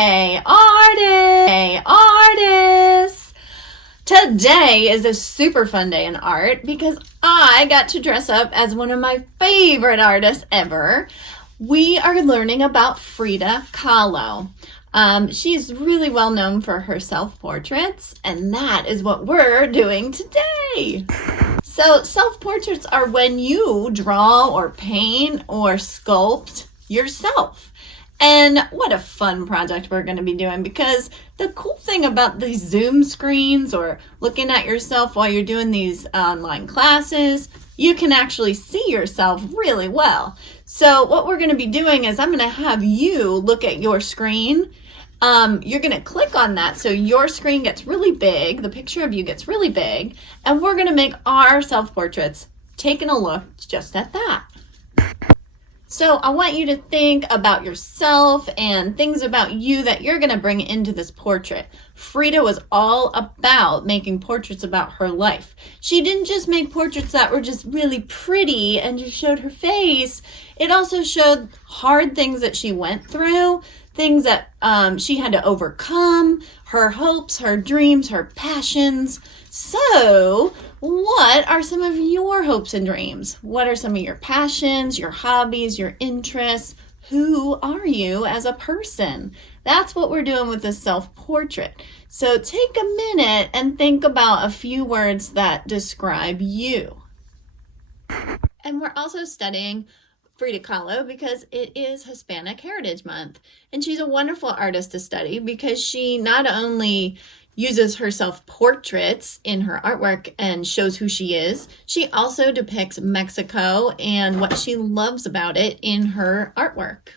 Hey artists! Today is a super fun day in art because I got to dress up as one of my favorite artists ever. We are learning about Frida Kahlo. She's really well known for her self-portraits, and that is what we're doing today. So self-portraits are when you draw or paint or sculpt yourself. And what a fun project we're going to be doing, because the cool thing about these Zoom screens or looking at yourself while you're doing these online classes, you can actually see yourself really well. So what we're going to be doing is I'm going to have you look at your screen. You're going to click on that so your screen gets really big, the picture of you gets really big, and we're going to make our self-portraits taking a look just at that. So I want you to think about yourself and things about you that you're going to bring into this portrait. Frida was all about making portraits about her life. She didn't just make portraits that were just really pretty and just showed her face. It also showed hard things that she went through, things that she had to overcome, her hopes, her dreams, her passions. So, what are some of your hopes and dreams? What are some of your passions, your hobbies, your interests? Who are you as a person? That's what we're doing with this self-portrait. So take a minute and think about a few words that describe you. And we're also studying Frida Kahlo because it is Hispanic Heritage Month. And she's a wonderful artist to study because she not only uses her self-portraits in her artwork and shows who she is, she also depicts Mexico and what she loves about it in her artwork.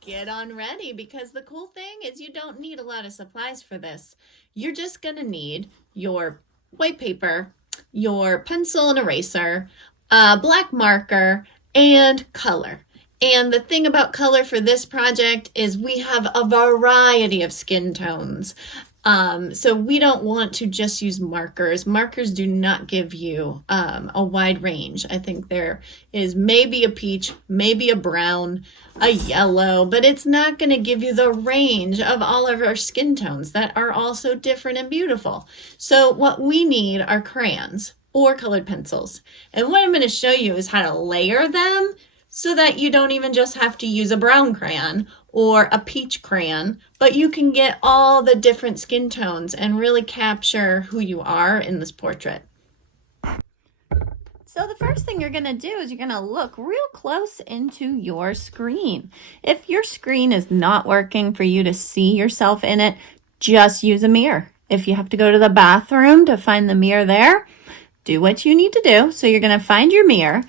Get on ready, because the cool thing is you don't need a lot of supplies for this. You're just going to need your white paper, your pencil and eraser, a black marker, and color. And the thing about color for this project is we have a variety of skin tones. So we don't want to just use markers. Markers do not give you a wide range. I think there is maybe a peach, maybe a brown, a yellow, but it's not going to give you the range of all of our skin tones that are also different and beautiful. So what we need are crayons or colored pencils. And what I'm going to show you is how to layer them so that you don't even just have to use a brown crayon or a peach crayon, but you can get all the different skin tones and really capture who you are in this portrait. So the first thing you're going to do is you're going to look real close into your screen. If your screen is not working for you to see yourself in it, just use a mirror. If you have to go to the bathroom to find the mirror there, do what you need to do. So you're going to find your mirror.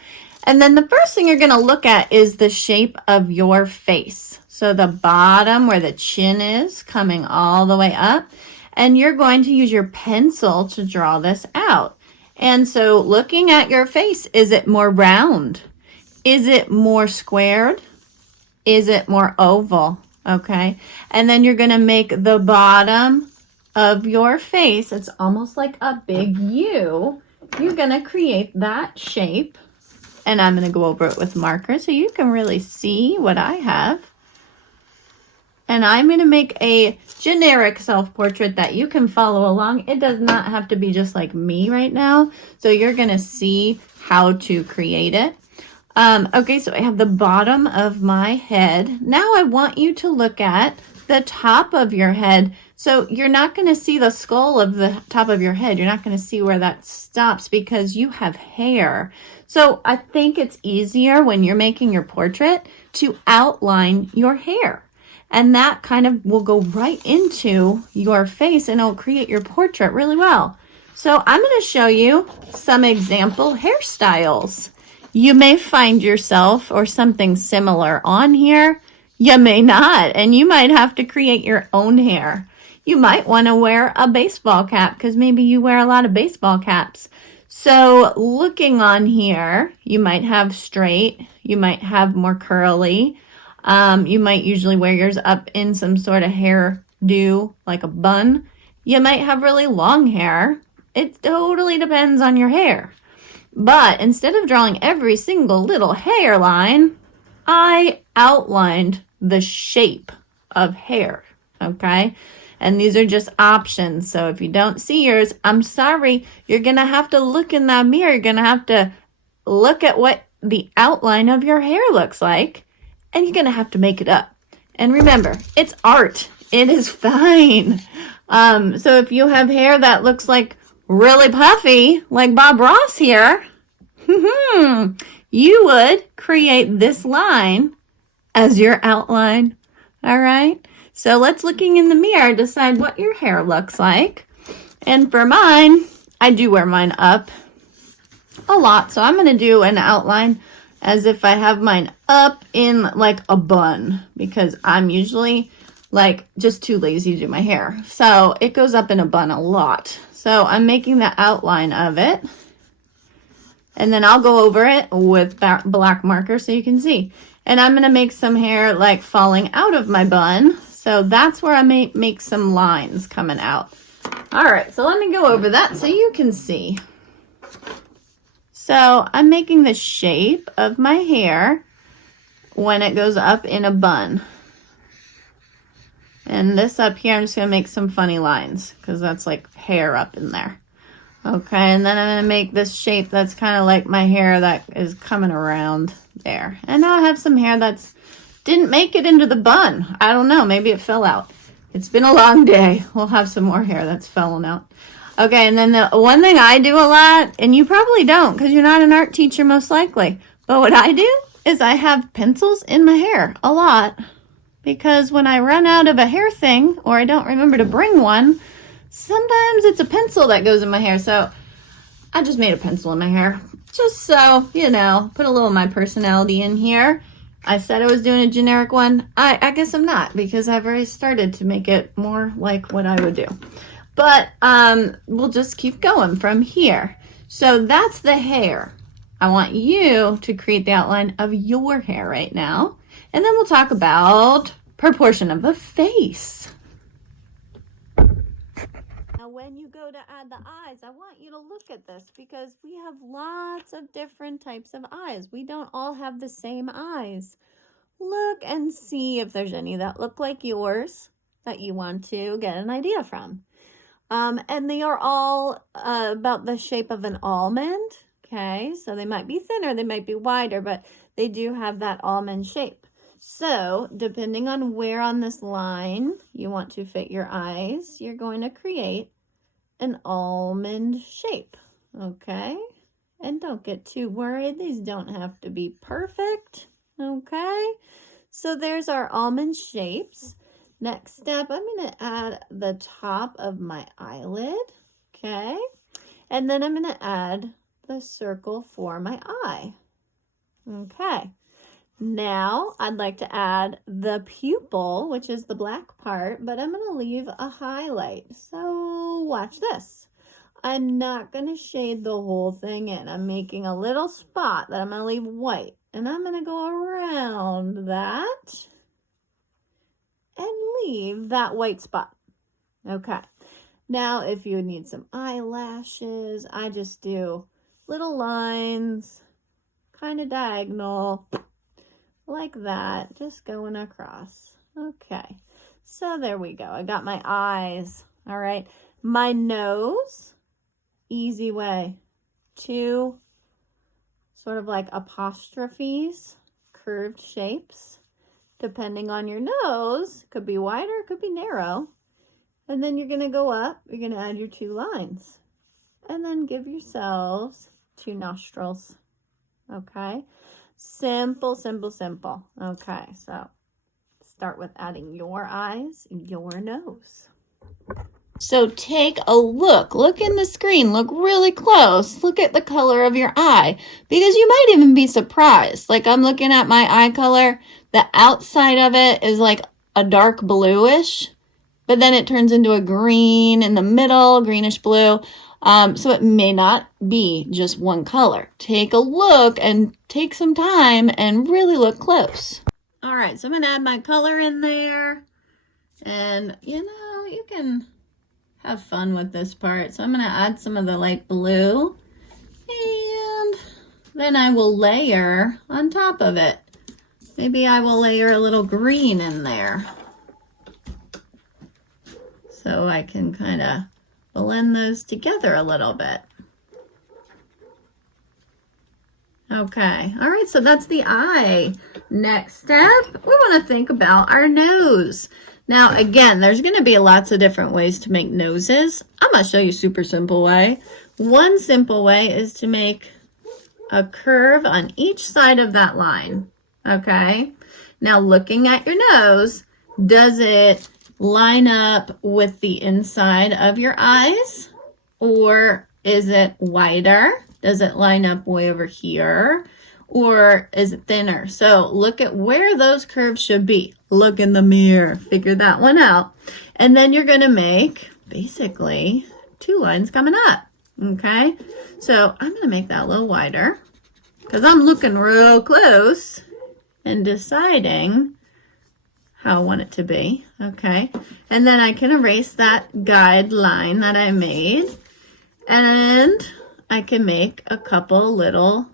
And then the first thing you're going to look at is the shape of your face. So the bottom where the chin is coming all the way up. And you're going to use your pencil to draw this out. And so looking at your face, is it more round? Is it more squared? Is it more oval? Okay. And then you're going to make the bottom of your face, it's almost like a big U. You're going to create that shape. And I'm going to go over it with marker so you can really see what I have. And I'm going to make a generic self-portrait that you can follow along. It does not have to be just like me right now. So you're going to see how to create it. Okay, so I have the bottom of my head. Now I want you to look at the top of your head. So you're not going to see the skull of the top of your head. You're not going to see where that stops because you have hair. So I think it's easier when you're making your portrait to outline your hair. And that kind of will go right into your face and it'll create your portrait really well. So I'm going to show you some example hairstyles. You may find yourself or something similar on here. You may not, and you might have to create your own hair. You might want to wear a baseball cap because maybe you wear a lot of baseball caps. So looking on here, you might have straight, you might have more curly. You might usually wear yours up in some sort of hairdo, like a bun. You might have really long hair. It totally depends on your hair. But instead of drawing every single little hairline, I outlined the shape of hair, okay? And these are just options. So if you don't see yours, I'm sorry. You're going to have to look in that mirror. You're going to have to look at what the outline of your hair looks like, and you're going to have to make it up. And remember, it's art. It is fine. So if you have hair that looks like really puffy, like Bob Ross here, you would create this line as your outline. All right. So let's, looking in the mirror, decide what your hair looks like. And for mine, I do wear mine up a lot. So I'm going to do an outline as if I have mine up in like a bun, because I'm usually like just too lazy to do my hair. So it goes up in a bun a lot. So I'm making the outline of it. And then I'll go over it with black marker so you can see. And I'm going to make some hair like falling out of my bun. So that's where I may make some lines coming out. All right, so let me go over that so you can see. So I'm making the shape of my hair when it goes up in a bun. And this up here, I'm just going to make some funny lines because that's like hair up in there. Okay, and then I'm going to make this shape that's kind of like my hair that is coming around there. And now I have some hair that's didn't make it into the bun. I don't know, maybe it fell out. It's been a long day. We'll have some more hair that's fallen out. Okay, and then the one thing I do a lot, and you probably don't because you're not an art teacher most likely, but what I do is I have pencils in my hair a lot, because when I run out of a hair thing or I don't remember to bring one, sometimes it's a pencil that goes in my hair. So I just made a pencil in my hair just so, you know, put a little of my personality in here. I said I was doing a generic one. I guess I'm not, because I've already started to make it more like what I would do. But we'll just keep going from here. So that's the hair. I want you to create the outline of your hair right now. And then we'll talk about proportion of the face. Now, when you go to add the eyes, I want you to look at this because we have lots of different types of eyes. We don't all have the same eyes. Look and see if there's any that look like yours that you want to get an idea from. And they are all about the shape of an almond. Okay, so they might be thinner, they might be wider, but they do have that almond shape. So depending on where on this line you want to fit your eyes, you're going to create an almond shape. Okay, and don't get too worried. These don't have to be perfect. Okay, so there's our almond shapes. Next step, I'm going to add the top of my eyelid. Okay, and then I'm going to add the circle for my eye. Okay, now I'd like to add the pupil, which is the black part, but I'm going to leave a highlight. So watch this. I'm not going to shade the whole thing in. I'm making a little spot that I'm going to leave white, and I'm going to go around that and leave that white spot. Okay, now if you need some eyelashes, I just do little lines, kind of diagonal, like that, just going across. Okay, so there we go. I got my eyes. All right, my nose, easy way. 2 sort of like apostrophes, curved shapes. Depending on your nose, could be wider, could be narrow. And then you're going to go up, you're going to add your 2 lines. And then give yourselves 2 nostrils. Okay, simple, simple, simple. Okay, so start with adding your eyes, your nose. So take a look in the screen, look really close, look at the color of your eye, because you might even be surprised. Like I'm looking at my eye color, the outside of it is like a dark bluish, but then it turns into a green in the middle, greenish blue. So it may not be just one color. Take a look and take some time and really look close. All right, so I'm gonna add my color in there, and you know, you can have fun with this part. So I'm gonna add some of the light blue, and then I will layer on top of it. Maybe I will layer a little green in there. so I can kind of blend those together a little bit. Okay, all right, so that's the eye. Next step, we want to think about our nose. Now, again, there's going to be lots of different ways to make noses. I'm going to show you a super simple way. One simple way is to make a curve on each side of that line, okay? Now, looking at your nose, does it line up with the inside of your eyes, or is it wider? Does it line up way over here, or is it thinner? So look at where those curves should be. Look in the mirror, figure that one out. And then you're gonna make basically 2 lines coming up, okay? So I'm gonna make that a little wider because I'm looking real close and deciding how I want it to be, okay? And then I can erase that guideline that I made, and I can make a couple little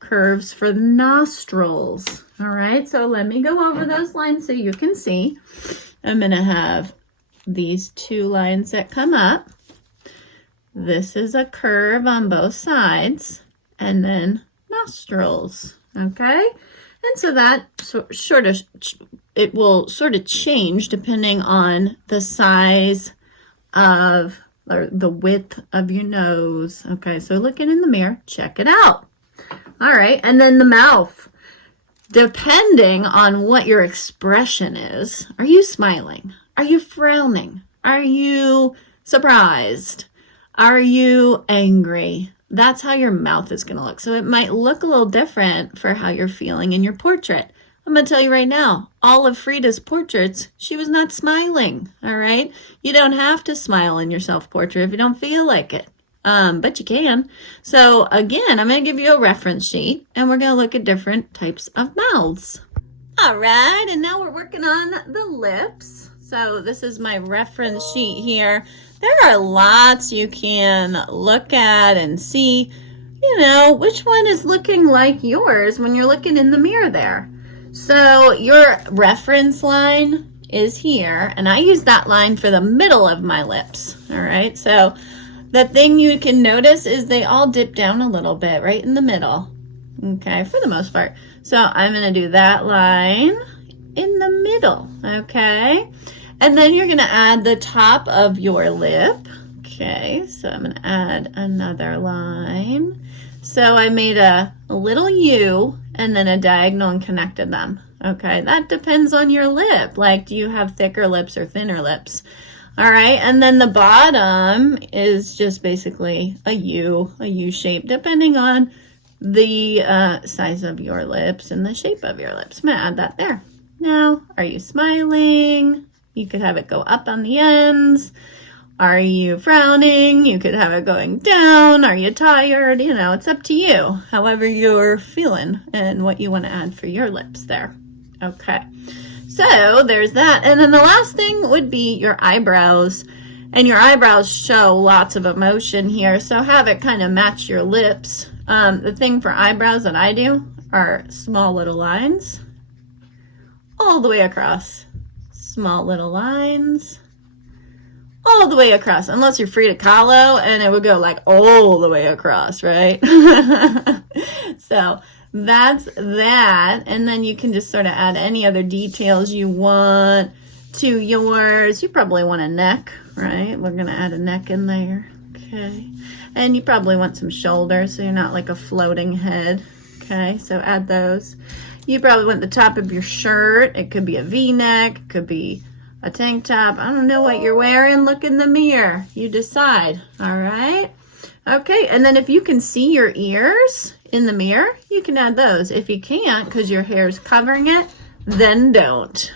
curves for the nostrils. All right, so let me go over those lines so you can see. I'm going to have these 2 lines that come up. This is a curve on both sides, and then nostrils, okay? And so that it will sort of change depending on the size of or the width of your nose. Okay, so looking in the mirror, check it out. All right, and then the mouth. Depending on what your expression is, are you smiling? Are you frowning? Are you surprised? Are you angry? That's how your mouth is going to look. So it might look a little different for how you're feeling in your portrait. I'm going to tell you right now, all of Frida's portraits, she was not smiling, all right? You don't have to smile in your self-portrait if you don't feel like it, but you can. So again, I'm going to give you a reference sheet, and we're going to look at different types of mouths. All right, and now we're working on the lips. So this is my reference sheet here. There are lots you can look at and see, you know, which one is looking like yours when you're looking in the mirror there. So your reference line is here, and I use that line for the middle of my lips, all right? So the thing you can notice is they all dip down a little bit right in the middle, okay, for the most part. So I'm going to do that line in the middle, okay? And then you're going to add the top of your lip, okay? So I'm going to add another line. So I made a little U and then a diagonal and connected them. Okay, that depends on your lip. Like, do you have thicker lips or thinner lips? All right, and then the bottom is just basically a U shape, depending on the size of your lips and the shape of your lips. I'm gonna add that there. Now, are you smiling? You could have it go up on the ends. Are you frowning? You could have it going down. Are you tired? You know, it's up to you, however you're feeling and what you want to add for your lips there. Okay, so there's that. And then the last thing would be your eyebrows. And your eyebrows show lots of emotion here, so have it kind of match your lips. The thing for eyebrows that I do are small little lines all the way across. Small little lines all the way across, unless you're Frida Kahlo, and it would go like all the way across, right? So that's that, and then you can just sort of add any other details you want to yours. You probably want a neck, right? We're gonna add a neck in there, okay? And you probably want some shoulders, so you're not like a floating head, okay? So add those. You probably want the top of your shirt. It could be a V-neck, it could be a tank top. I don't know what you're wearing. Look in the mirror. You decide. All right. Okay. And then if you can see your ears in the mirror, you can add those. If you can't, because your hair is covering it, then don't.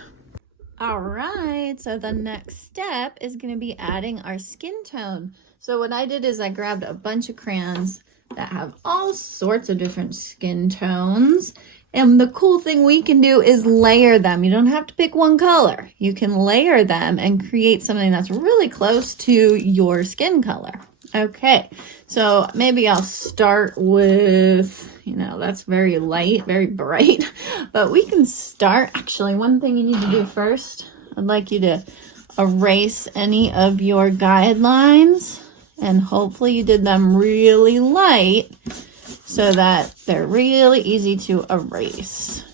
All right. So the next step is going to be adding our skin tone. So what I did is I grabbed a bunch of crayons that have all sorts of different skin tones. And the cool thing we can do is layer them. You don't have to pick one color. You can layer them and create something that's really close to your skin color. Okay, so maybe I'll start with, you know, that's very light, very bright. But we can start, actually, one thing you need to do first, I'd like you to erase any of your guidelines, and hopefully you did them really light so that they're really easy to erase.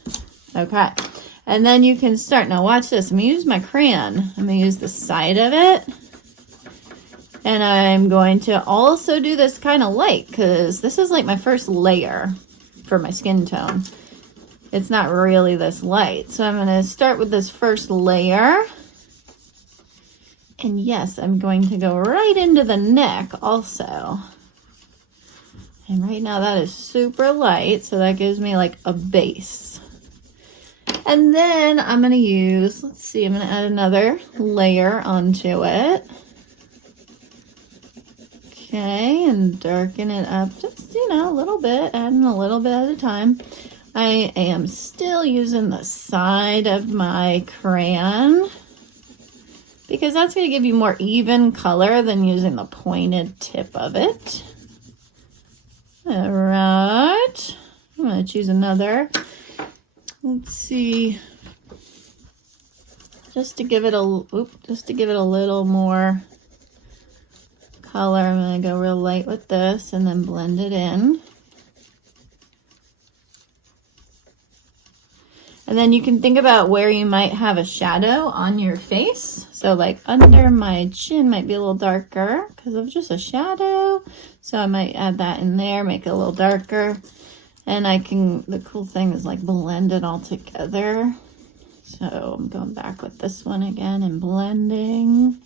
Okay, and then you can start. Now watch this. I'm going to use my crayon. I'm going to use the side of it. And I'm going to also do this kind of light because this is like my first layer for my skin tone. It's not really this light. So I'm going to start with this first layer. And yes, I'm going to go right into the neck also. And right now that is super light, so that gives me like a base. And then I'm going to use, let's see, I'm going to add another layer onto it. Okay, and darken it up just, a little bit, adding a little bit at a time. I am still using the side of my crayon because that's going to give you more even color than using the pointed tip of it. All right, I'm going to choose another. Let's see, just to give it a little more color, I'm going to go real light with this and then blend it in. And then you can think about where you might have a shadow on your face. So like under my chin might be a little darker because of just a shadow. So I might add that in there, make it a little darker. And the cool thing is like blend it all together. So I'm going back with this one again and blending.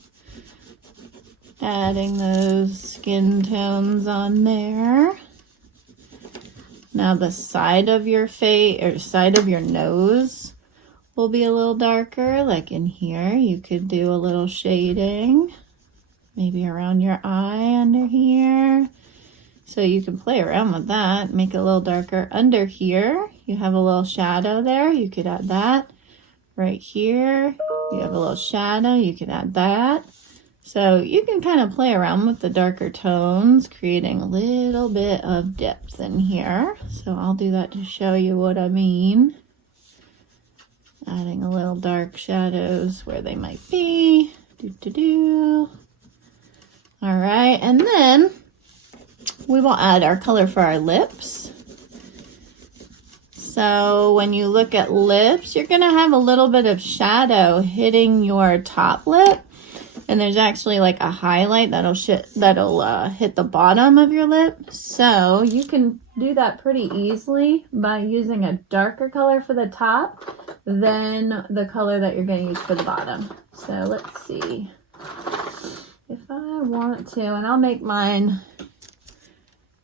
Adding those skin tones on there. Now the side of your face or side of your nose will be a little darker. Like in here, you could do a little shading. Maybe around your eye under here. So you can play around with that. Make it a little darker. Under here, you have a little shadow there. You could add that. Right here, you have a little shadow. You could add that. So you can kind of play around with the darker tones, creating a little bit of depth in here. So I'll do that to show you what I mean. Adding a little dark shadows where they might be. All right, and then we will add our color for our lips. So when you look at lips, you're going to have a little bit of shadow hitting your top lip. And there's actually like a highlight that'll hit the bottom of your lip. So you can do that pretty easily by using a darker color for the top than the color that you're going to use for the bottom. So let's see. If I want to, and I'll make mine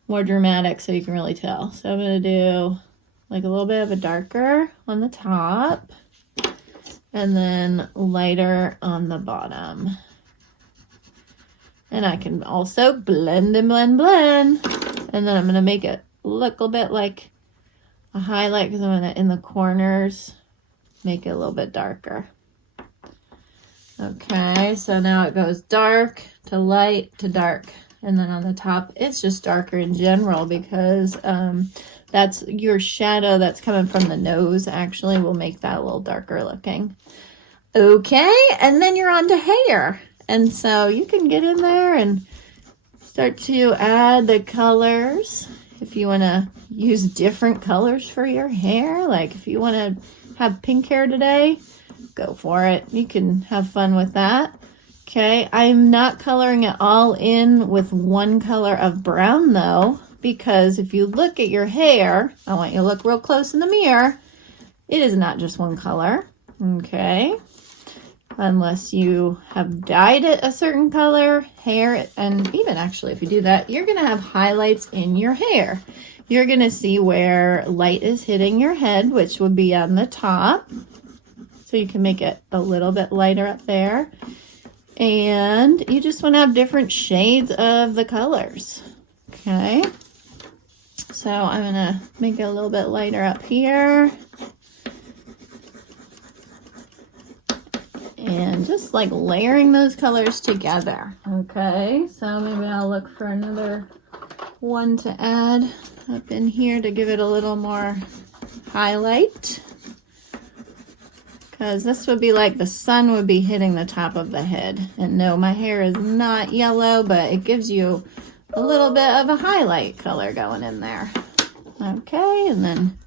more dramatic so you can really tell. So I'm going to do like a little bit of a darker on the top and then lighter on the bottom. And I can also blend and blend, blend. And then I'm going to make it look a bit like a highlight because I'm going to, in the corners, make it a little bit darker. Okay, so now it goes dark to light to dark. And then on the top, it's just darker in general because that's your shadow that's coming from the nose actually will make that a little darker looking. Okay, and then you're on to hair. And so you can get in there and start to add the colors. If you want to use different colors for your hair, like if you want to have pink hair today, go for it. You can have fun with that. Okay, I'm not coloring it all in with one color of brown though, because if you look at your hair, I want you to look real close in the mirror. It is not just one color, okay? Unless you have dyed it a certain color, hair, and even actually if you do that, you're going to have highlights in your hair. You're going to see where light is hitting your head, which would be on the top. So you can make it a little bit lighter up there. And you just want to have different shades of the colors. Okay. So I'm going to make it a little bit lighter up here. And just like layering those colors together. Okay, so maybe I'll look for another one to add up in here to give it a little more highlight. because this would be like the sun would be hitting the top of the head. And no, my hair is not yellow, but it gives you a little bit of a highlight color going in there. Okay, and then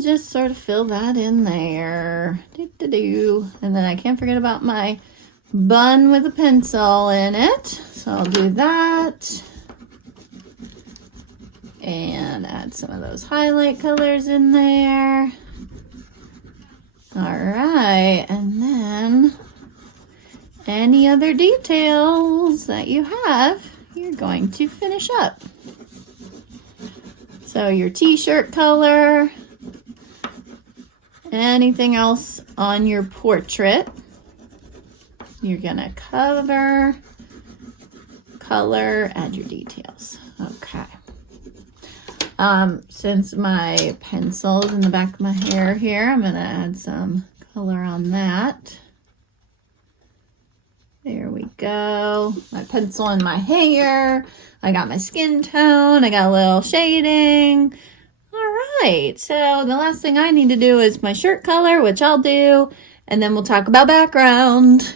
just sort of fill that in there. And then I can't forget about my bun with a pencil in it. So I'll do that. And add some of those highlight colors in there. All right, and then any other details that you have, you're going to finish up. So your t-shirt color, anything else on your portrait, you're gonna cover, color, add your details. Okay. Since my pencil's in the back of my hair here, I'm gonna add some color on that. There we go. My pencil in my hair. I got my skin tone. I got a little shading. All right. So the last thing I need to do is my shirt color, which I'll do. And then we'll talk about background.